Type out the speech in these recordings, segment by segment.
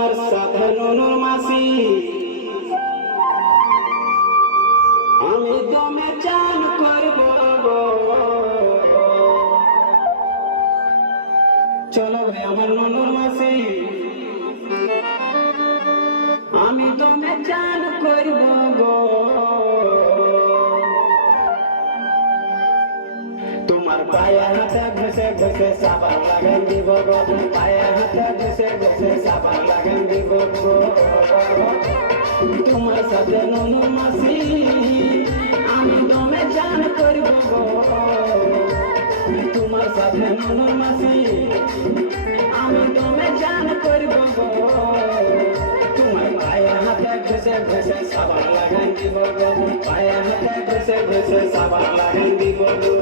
তোমার সাথে নুনুর মাসি আমি দমে চান করব চলো ভাই আমার নুনুর মাসি আমি দমে চান করব তোমার পায়ে হাতে ঘষে ঘষে সাবান লাগান দিব গো পায়ে হাতে ঘষে ঘষে সাবান লাগান দিব গো তোমার সাথে নুনু মাসি আমি দমে চান করব গো তোমার সাথে নুনু মাসি আমি দমে চান করব গো তোমার পায়ে হাতে ঘষে ঘষে সাবান লাগান দিব গো পায়ে হাতে ঘষে ঘষে সাবান লাগান দিব গো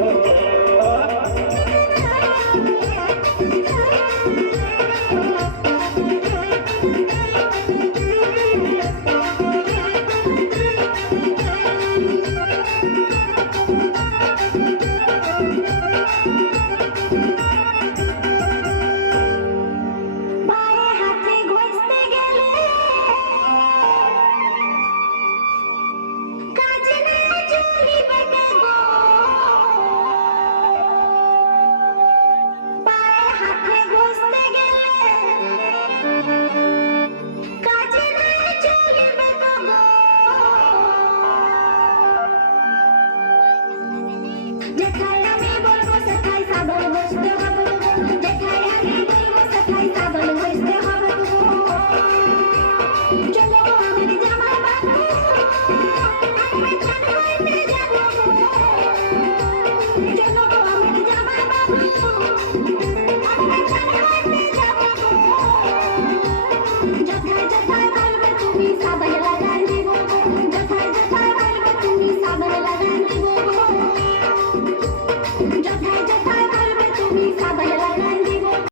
Chalo